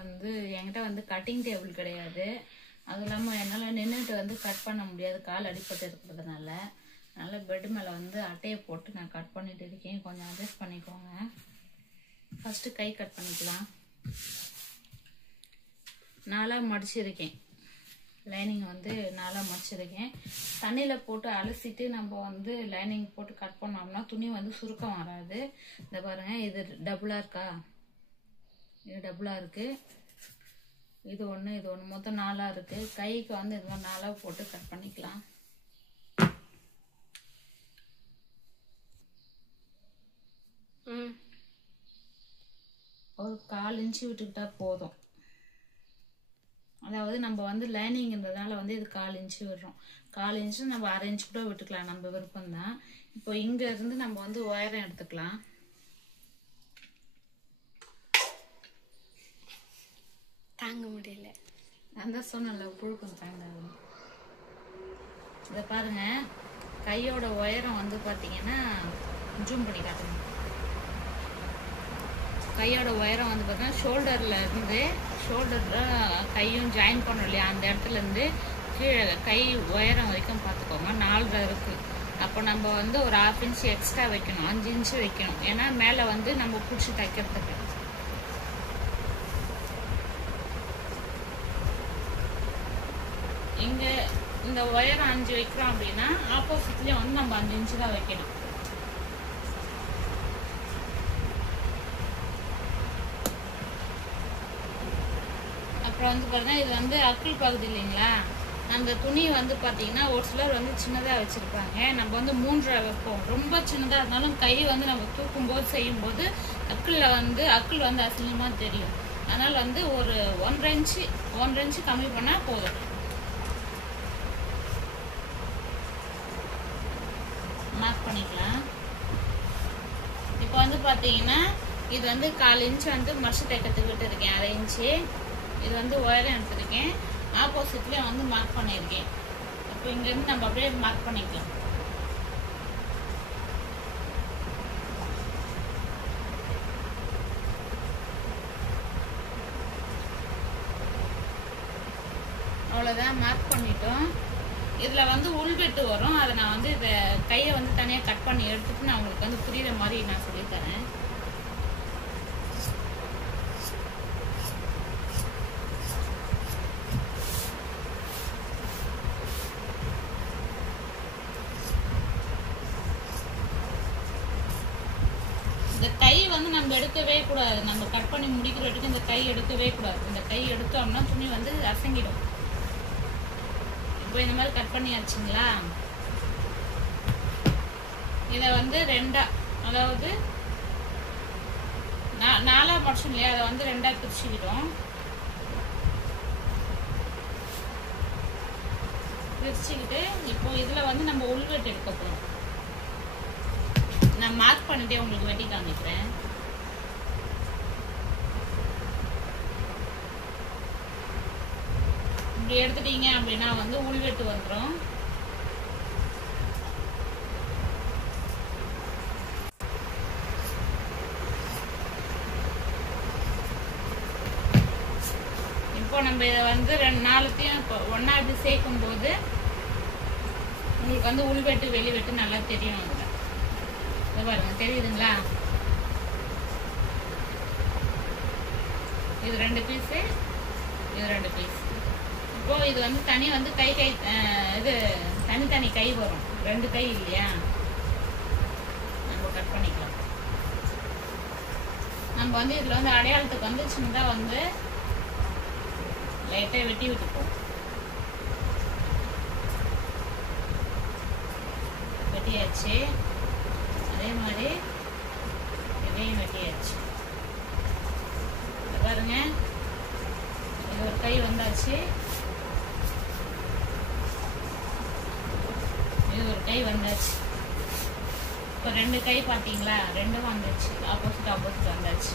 வந்து என்கிட்ட வந்து கட்டிங் டேபிள் கிடையாது. அதுவும் இல்லாமல் என்னால் நின்றுட்டு வந்து கட் பண்ண முடியாது, கால் அடிப்பட்டு இருக்கிறதுனால. அதனால் பெட் மேலே வந்து அட்டையை போட்டு நான் கட் பண்ணிட்டு இருக்கேன். கொஞ்சம் அட்ஜஸ்ட் பண்ணிக்கோங்க. ஃபஸ்ட்டு கை கட் பண்ணிக்கலாம். நாலாக மடிச்சிருக்கேன். லைனிங் வந்து நாலாக மடிச்சிருக்கேன். தண்ணியில் போட்டு அலசிட்டு நம்ம வந்து லைனிங் போட்டு கட் பண்ணோம்னா துணி வந்து சுருக்கம் வராது. இந்த பாருங்கள், இது டபுளாக இருக்கா? இது டபுளாக இருக்குது. இது ஒன்று, இது ஒன்று, மொத்தம் 4 இருக்குது. கைக்கு வந்து இது மாதிரி 4 போட்டு கட் பண்ணிக்கலாம். ஒரு 1/4 இன்ச்சு விட்டுக்கிட்டா போதும். அதாவது நம்ம வந்து லைனிங்கிறதுனால வந்து இது 1/4 இன்ச்சு விடுறோம். 1/4 இன்ச்சு நம்ம 1/2 இன்ச்சு கூட விட்டுக்கலாம், நம்ம விருப்பம் தான். இப்போ இங்க இருந்து நம்ம வந்து உயரம் எடுத்துக்கலாம். தாங்க முடியல. அந்த சொன்னல புழுக்கம் தாங்காது. இதை பாருங்க, கையோட உயரம் வந்து பாத்தீங்கன்னா ஜூம் பண்ணி காட்டுங்க. கையோட உயரம் வந்து பார்த்தீங்கன்னா ஷோல்டர்ல இருந்து கையும் ஜாயின் பண்ணோம் இல்லையா, அந்த இடத்துல இருந்து கீழே கை உயரம் வரைக்கும் பார்த்துக்கோங்க. 4.5 இருக்கு. அப்போ நம்ம வந்து ஒரு 1/2 இன்ச்சு எக்ஸ்ட்ரா வைக்கணும், 5 இன்ச்சு வைக்கணும். ஏன்னா மேலே வந்து நம்ம பிடிச்சி தைக்கிறதுக்கு. இங்க இந்த உயரம் 5 வைக்கிறோம் அப்படின்னா ஆப்போசிட்லயும் வந்து நம்ம 5 இன்ச்சு தான் வைக்கணும். அப்புறம் வந்து பாருங்க, இது வந்து அக்கிள் பகுதி இல்லைங்களா, அந்த துணி வந்து பாத்தீங்கன்னா ஒரு சிலர் வந்து சின்னதா வச்சிருப்பாங்க. நம்ம வந்து 3 வைப்போம். ரொம்ப சின்னதா இருந்தாலும் கை வந்து நம்ம தூக்கும் போது செய்யும் போது அக்கிள் வந்து அசிங்கமா தெரியும். அதனால வந்து ஒரு 1.5 இன்ச்சு கம்மி பண்ணா போதும். மார்க் பண்ணிக்கலாம். இப்போ வந்து பாத்தீங்கன்னா இது வந்து 1/4 இன்ச்சு வந்து மடிச்சு தைக்கிறதுக்கு விட்டு இருக்கேன். 1/2 இன்ச்சு இது வந்து உயரம் எடுத்திருக்கேன். ஆப்போசிட்ல வந்து மார்க் பண்ணியிருக்கேன். இப்போ இங்க இருந்து நம்ம அப்படியே மார்க் பண்ணிக்கலாம். அவ்வளவுதான், மார்க் பண்ணிட்டோம். இதுல வந்து உள்வெட்டு வரும். அதை நான் வந்து இதை கையை வந்து தனியா கட் பண்ணி எடுத்துட்டு நான் உங்களுக்கு வந்து புரியுற மாதிரி நான் சொல்லித்தரேன். இந்த கை வந்து நம்ம எடுக்கவே கூடாது. நம்ம கட் பண்ணி முடிக்கிற வரைக்கும் இந்த கை எடுக்கவே கூடாது. இந்த கை எடுத்தோம்னா துணி வந்து அசங்கிடும். இப்போ இந்த மாதிரி கட் பண்ணியாச்சுங்களா? இதை வந்து 2ஆ, அதாவது 4ஆ மடிச்சோம் இல்லையா, அதை வந்து 2ஆ பிரிச்சுக்கிட்டோம். பிரிச்சுக்கிட்டு இப்போ இதுல வந்து நம்ம உள்வெட்டு எடுக்க போறோம். நான் மார்க் பண்ணிட்டே உங்களுக்கு வெட்டி காமிக்கிறேன். இப்படி எடுத்துட்டீங்க அப்படின்னா வந்து உள்வெட்டு வந்துடும். இப்போ நம்ம இதை வந்து 4த்தையும் ஒன்னா இப்படி சேர்க்கும் போது உங்களுக்கு வந்து உள்வெட்டு வெளிவெட்டு நல்லா தெரியும். அதுல இதை பாருங்க, தெரியுதுங்களா? இது 2 பீஸு, இது 2 பீஸ். இப்போ இது வந்து தனி வந்து கை இது தனித்தனி கை வரும். 2 கை இல்லையா, நம்ம கட் பண்ணிக்கலாம். நம்ம வந்து இதுல வந்து அடையாளத்துக்கு வந்து சின்னதா வந்து லைட்டா வெட்டி விட்டுப்போம். வெட்டியாச்சு. அதே மாதிரி இதையும் வெட்டியாச்சு. பாருங்க, இது ஒரு கை வந்தாச்சு, இது ஒரு கை வந்தாச்சு. இப்போ 2 கை பாத்தீங்களா, 2ம் வந்துச்சு. ஆப்போசிட் வந்தாச்சு.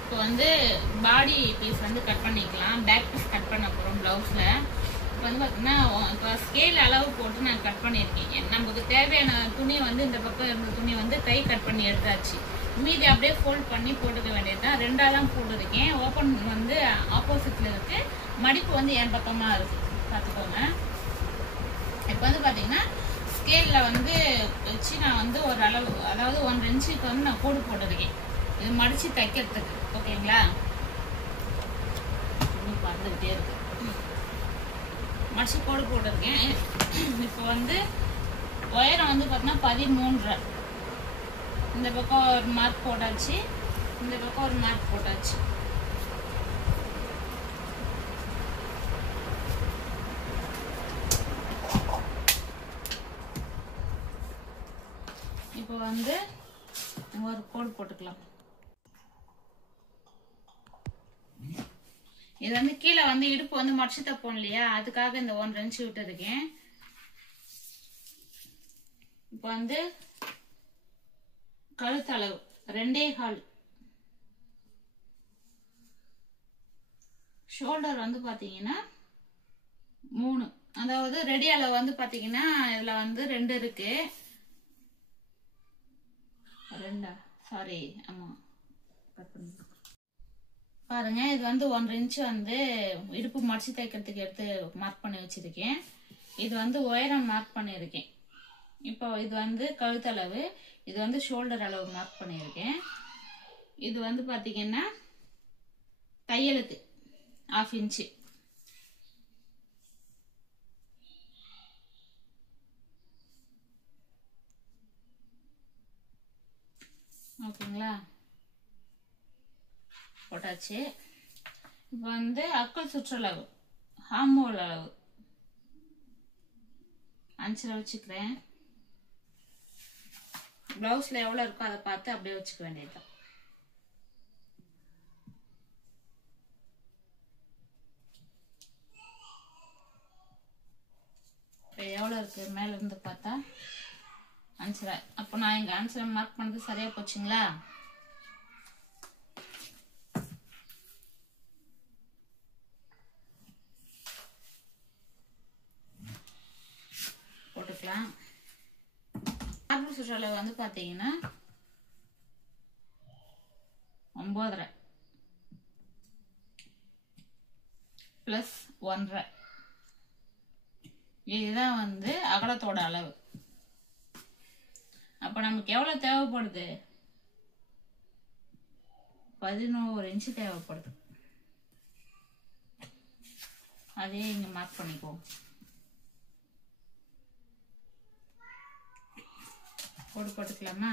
இப்போ வந்து பாடி பீஸ் வந்து கட் பண்ணிக்கலாம். பேக் பீஸ் கட் பண்ண போறோம் பிளவுஸ்ல. வந்து பார்த்தீங்கன்னா இப்போ ஸ்கேல் அளவு போட்டு நான் கட் பண்ணியிருக்கேன். நமக்கு தேவையான துணி வந்து இந்த பக்கம் இருந்த துணி வந்து கை கட் பண்ணி எடுத்தாச்சு. மீதி அப்படியே ஃபோல்ட் பண்ணி போட்டுக்க வேண்டியது தான். 2ஆக தான் போட்டுருக்கேன். ஓப்பன் வந்து ஆப்போசிட்டில் இருக்குது, மடிப்பு வந்து என் பக்கமாக இருக்குது, பார்த்துக்கோங்க. இப்போ வந்து பார்த்தீங்கன்னா ஸ்கேலில் வந்து வச்சு நான் வந்து ஒரு அளவு, அதாவது 1 இன்ச்சுக்கு வந்து நான் கோடு போட்டிருக்கேன். இது மடித்து தைக்கிறதுக்கு, ஓகேங்களா? இன்னும் பார்த்துக்கிட்டே இருக்கு. மடிச்சு கோடு போட்டிருக்கேன். இப்போ வந்து உயரம் வந்து பார்த்தீங்கன்னா 13.5. இந்த பக்கம் ஒரு மார்க் போட்டாச்சு, இந்த பக்கம் ஒரு மார்க் போட்டாச்சு. இப்போ வந்து ஒரு கோடு போட்டுக்கலாம். இது வந்து கீழே வந்து இடுப்பு வந்து மடிச்சு தப்போம் இல்லையா, அதுக்காக இந்த 1 இன்ச்சு விட்டுருக்கேன். இப்போ வந்து கழுத்தளவு 2.25. ஷோல்டர் வந்து பாத்தீங்கன்னா 3. அதாவது ரெடி அளவு வந்து பாத்தீங்கன்னா இதுல வந்து 2 இருக்கு. 2, சாரி, ஆமா, பாருங்க. இது வந்து 1 இன்ச்சு வந்து இடுப்பு மடிச்சு தைக்கிறதுக்கு எடுத்து மார்க் பண்ணி வச்சிருக்கேன். இது வந்து உயரம் மார்க் பண்ணியிருக்கேன். இப்போ இது வந்து கழுத்தளவு, இது வந்து ஷோல்டர் அளவு மார்க் பண்ணியிருக்கேன். இது வந்து பாத்தீங்கன்னா தையலுக்கு 1/2 இன்ச்சு. ஓகேங்களா? போட்டாச்சு. இப்போ வந்து அக்குள் சுற்றளவு, ஹார்மோல் அளவு 5 வச்சுக்கிறேன். பிளவுஸ்ல எவ்வளவு இருக்கோ அதை பார்த்து அப்படியே வச்சுக்க வேண்டியதுதான். எவ்வளவு இருக்கு மேல இருந்து பார்த்தா 5. அப்போ நான் இங்க 5 மார்க் பண்ணது சரியா போச்சுங்களா? போட்டுக்கலாம். ஆர்டர் சுற்றளவு வந்து பாத்தீங்கன்னா 9.5 பிளஸ் 1.5. இதுதான் வந்து அகலத்தோட அளவு. அப்ப நமக்கு எவ்வளவு தேவைப்படுது? 11 இன்ச்சு தேவைப்படுது. அதே இங்க மார்க் பண்ணிக்கோ. கோடு போட்டுக்கலாமா?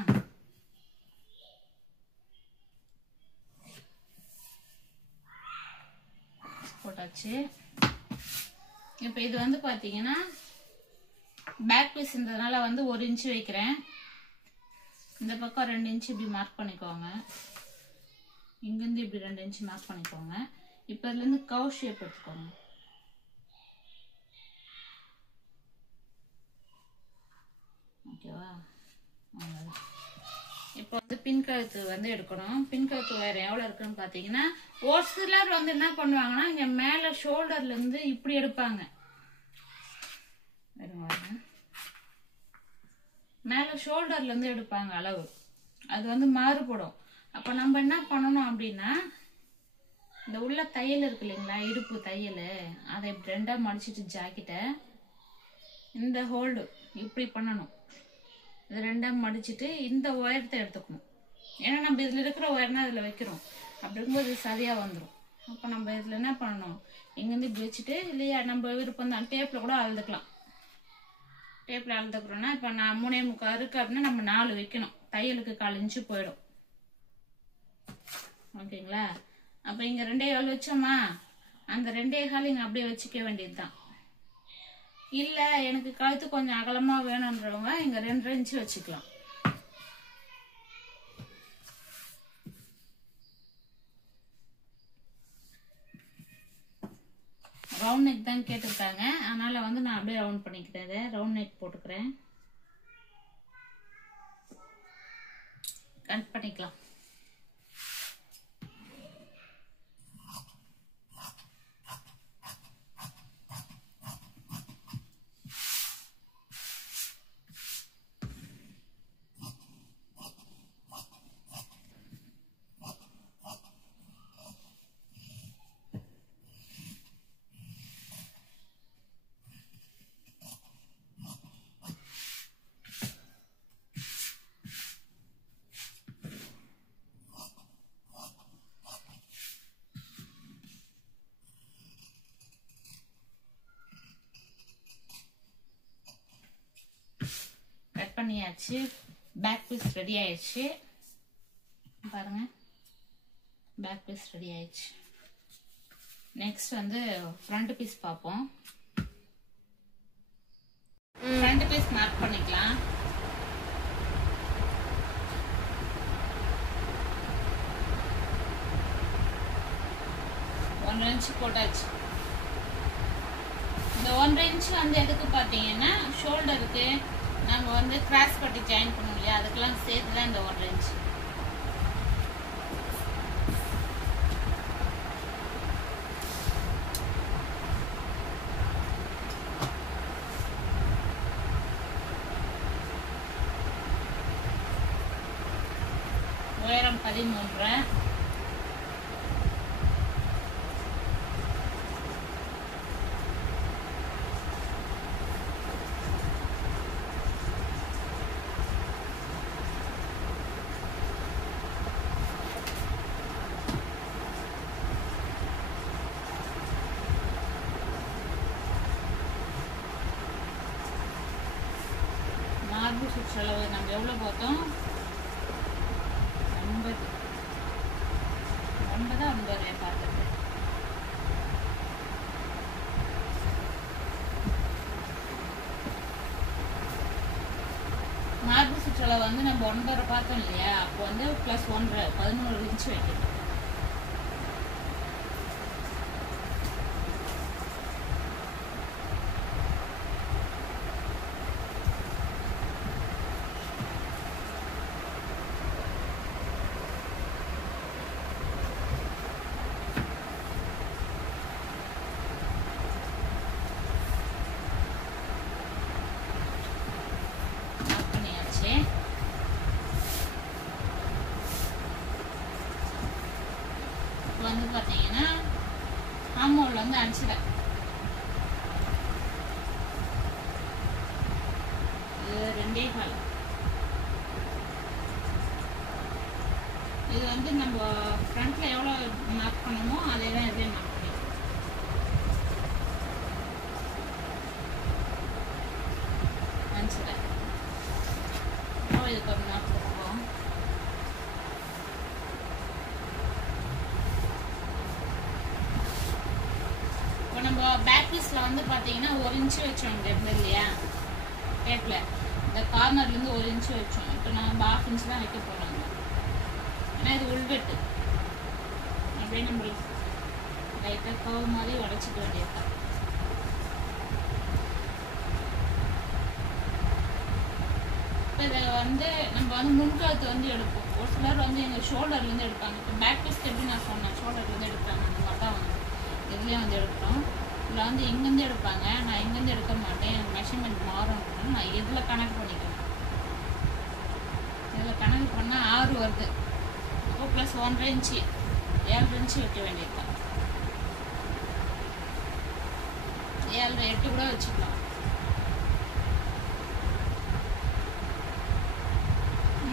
போட்டாச்சு. இப்ப இது வந்து பாத்தீங்கன்னா பேக் பீஸ்ன்றதுனால வந்து 1 இன்ச்சு வைக்கிறேன். இந்த பக்கம் 2 இன்ச்சு இப்படி மார்க் பண்ணிக்கோங்க. இங்கிருந்து இப்படி 2 இன்ச்சு மார்க் பண்ணிக்கோங்க. இப்ப இதுல இருந்து கர்வ் ஷேப் எடுத்துக்கோங்க. ஓகேவா? இப்போ வந்து பின் கழுத்து வந்து எடுக்கணும். பின் கழுத்து வேற எவ்வளவு இருக்குன்னு பாத்தீங்கன்னா, ஒரு சிலர் வந்து என்ன பண்ணுவாங்கன்னா இங்க மேல ஷோல்டர்ல இருந்து இப்படி எடுப்பாங்க. மேல ஷோல்டர்ல இருந்து எடுப்பாங்க அளவு. அது வந்து மாறுபடும். அப்ப நம்ம என்ன பண்ணணும் அப்படின்னா, இந்த உள்ள தையல் இருக்கு இல்லைங்களா, இடுப்பு தையல், அதை இப்படி 2ஆ மடிச்சிட்டு ஜாக்கெட்டை இந்த ஹோல்டு இப்படி பண்ணணும். இது 2ஆ மடிச்சிட்டு இந்த உயரத்தை எடுத்துக்கணும். ஏன்னா நம்ம இதுல இருக்கிற உயரம் தான் இதுல வைக்கிறோம். அப்படி இருக்கும்போது இது சரியா வந்துடும். அப்ப நம்ம இதுல என்ன பண்ணணும், இங்கிருந்து இப்படி வச்சுட்டு, இல்லையா நம்ம விருப்பம் தான் டேப்ல கூட அழுதுக்கலாம். டேப்ல அழுதுக்கிறோம்னா இப்ப நான் 3.25 இருக்கு அப்படின்னா நம்ம 4 வைக்கணும். தையலுக்கு 1/4 இன்ச்சு போயிடும். ஓகேங்களா? அப்ப இங்க 2.25 வச்சோமா, அந்த 2.25 இங்க அப்படியே வச்சுக்க வேண்டியதுதான். இல்ல எனக்கு கழுத்து கொஞ்சம் அகலமா வேணும்ன்றவங்க இங்க 2.5 இன்ச்சு வச்சுக்கலாம். ரவுண்ட் நெக் தான் கேட்டிருக்காங்க, அதனால வந்து நான் அப்படியே ரவுண்ட் பண்ணிக்கிறேன். ரவுண்ட் நெக் போட்டுக்கிறேன். கட் பண்ணிக்கலாம். ஆயிடுச்சு. பேக் பீஸ் ரெடி ஆயிடுச்சு பாருங்க. பேக் பீஸ் ரெடி ஆயிடுச்சு. நெக்ஸ்ட் வந்து ஃப்ரண்ட் பீஸ் பார்ப்போம். ஃப்ரண்ட் பீஸ் மார்க் பண்ணிக்கலாம். ஒன்றரை இன்ச்சு போட்டாச்சு. இந்த 1.5 இன்ச் வந்து எதுக்கு பார்த்தீங்கன்னா ஷோல்டருக்கு நம்ம வந்து கிராஸ் பட்டி ஜாயின் பண்ணோம் இல்லையா, அதுக்கெல்லாம் சேர்த்து தான் இந்த 1.5 இன்ச். உயரம் 13. மார்பு சுற்றளவு நம்ம எவ்வளோ பார்த்தோம்? 9 பார்த்துட்டு மார்பு சுற்றளவு வந்து நம்ம 9 பார்த்தோம் இல்லையா, அப்போ வந்து ப்ளஸ் 1 11 இன்ச் வைக்கணும். வந்து பாத்தீங்கன்னா ஆமோல் வந்து அடிச்சிட இது 2.25. இது வந்து நம்ம ஃப்ரண்ட்ல எவ்வளவு மார்க் பண்ணணுமோ அதே தான் இதே மார்க் பண்ணிக்கலாம். அடிச்சிட இதுக்கு ஒரு மார்க் போடுவோம். நம்ம பேக் பீஸ்ல வந்து பாத்தீங்கன்னா 1 இன்ச் வச்சோம் இல்லையா டேப்ல, இந்த கார்னர்ல இருந்து 1 இன்ச் வச்சோம். இப்போ நம்ம 1/2 இன்ச் தான் வைக்க போறாங்க. ஏன்னா இது உள்வெட்டு. அப்படியே நம்ம லைட்டா கர்வ் மாதிரி உடைச்சிக்க வேண்டியதுதான். இதை வந்து நம்ம வந்து முன்கழுத்து வந்து எடுப்போம். ஒரு சிலர் வந்து எங்க ஷோல்டர்ல இருந்து எடுப்பாங்க. இப்போ பேக் பீஸ்க்கு எப்படி நான் சொன்னேன், ஷோல்டர்ல இருந்து எடுப்பாங்க. அந்த மாதிரி தான் வந்து இதுலேயே வந்து எடுக்கிறோம். இதில் வந்து இங்கேருந்து எடுப்பாங்க, நான் இங்கேருந்து எடுக்க மாட்டேன். எனக்கு மெஷர்மெண்ட் மாறும். நான் இதில் கணக்கு பண்ணிக்கிறேன். இதில் கணக்கு பண்ணால் 6 வருது. அப்போ ப்ளஸ் 1.5 இன்ச்சு 7 இன்ச்சு வைக்க வேண்டியதுதான். 7 8 கூட வச்சுக்கலாம்.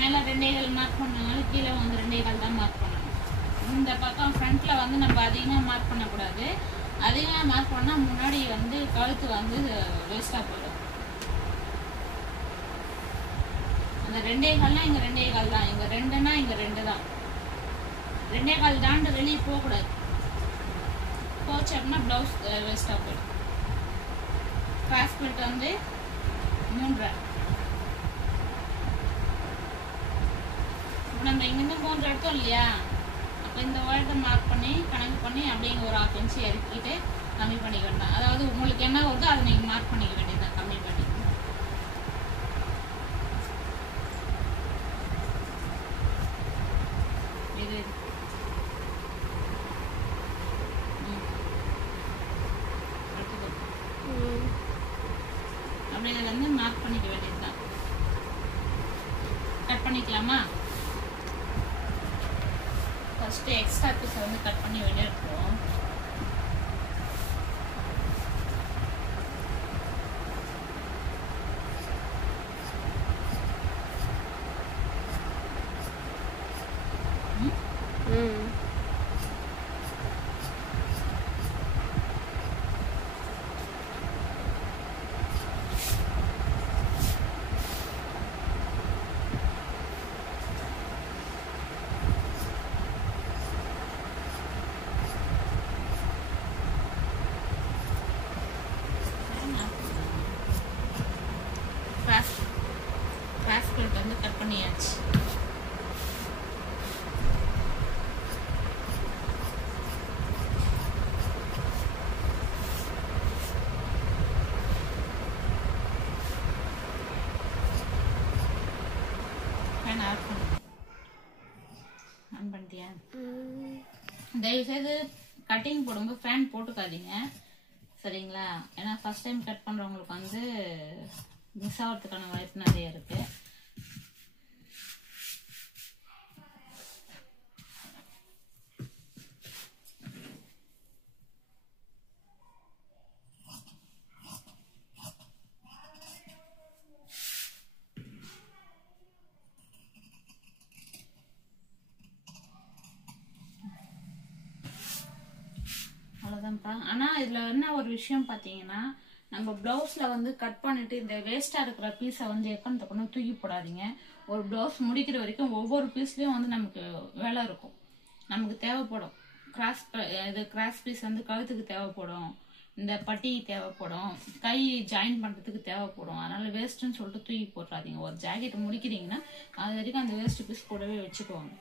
மேலே 2.25 மார்க் பண்ணனால கீழே வந்து 2.25 தான் மார்க் பண்ணணும். இந்த பக்கம் ஃப்ரண்ட்ல வந்து நம்ம அதிகமாக மார்க் பண்ணக்கூடாது. அதிகமாக மார்க் பண்ணால் முன்னாடி வந்து கழுத்து வந்து வேஸ்ட்டாக போயிடும். அந்த 2.25னா இங்கே 2.25 தான், இங்கே 2னா இங்கே 2 தான். 2.25 தாண்டு வெளியே போகக்கூடாது. போச்சு அப்படின்னா ப்ளவுஸ் வேஸ்ட்டாக போயிடும். கிராஸ் பெல்ட் வந்து 3. இப்போ நம்ம இங்கேருந்து 3 எடுத்தோம் இல்லையா, அப்போ இந்த வேர்டை மார்க் பண்ணி கணக்கு பண்ணி அப்படியே ஒரு 1/2 இன்ச்சு இறக்கிட்டு கம்மி பண்ணிக்க வேண்டாம். அதாவது உங்களுக்கு என்ன வருதோ அதை நீங்கள் மார்க் பண்ணிக்க வேண்டியதுதான், கம்மி பண்ணி. இது அப்படி இதை வந்து மார்க் பண்ணிக்க வேண்டியதுதான். கட் பண்ணிக்கலாமா? ஃபர்ஸ்ட் எக்ஸ்ட்ரா பீஸை வந்து கட் பண்ணி வெளியே எடுத்துருவோம். ஆட் பண்ணு. ஆன் பண்ணிட்டியா? தயவுசெய்து கட்டிங் போடும்போது ஃபேன் போட்டுக்காதீங்க சரிங்களா? ஏன்னா ஃபர்ஸ்ட் டைம் கட் பண்ணுறவங்களுக்கு வந்து மிஸ் ஆகிறதுக்கான வாய்ப்பு நிறைய இருக்கு. அவ்வளோதான்ப்பா. ஆனால் இதில் என்ன ஒரு விஷயம் பார்த்தீங்கன்னா, நம்ம ப்ளவுஸில் வந்து கட் பண்ணிட்டு இந்த வேஸ்ட்டாக இருக்கிற பீஸை வந்து எக்கன்னு தக்கணும் தூக்கி போடாதீங்க. ஒரு ப்ளவுஸ் முடிக்கிற வரைக்கும் ஒவ்வொரு பீஸ்லேயும் வந்து நமக்கு வேலை இருக்கும், நமக்கு தேவைப்படும். கிராஸ் பீஸ் வந்து கழுத்துக்கு தேவைப்படும், இந்த பட்டி தேவைப்படும், கை ஜாயின் பண்ணுறதுக்கு தேவைப்படும். அதனால வேஸ்ட்டுன்னு சொல்லிட்டு தூக்கி போட்டுறாதீங்க. ஒரு ஜாக்கெட் முடிக்கிறீங்கன்னா அது வரைக்கும் அந்த வேஸ்ட் பீஸ் கூடவே வச்சுக்குவாங்க.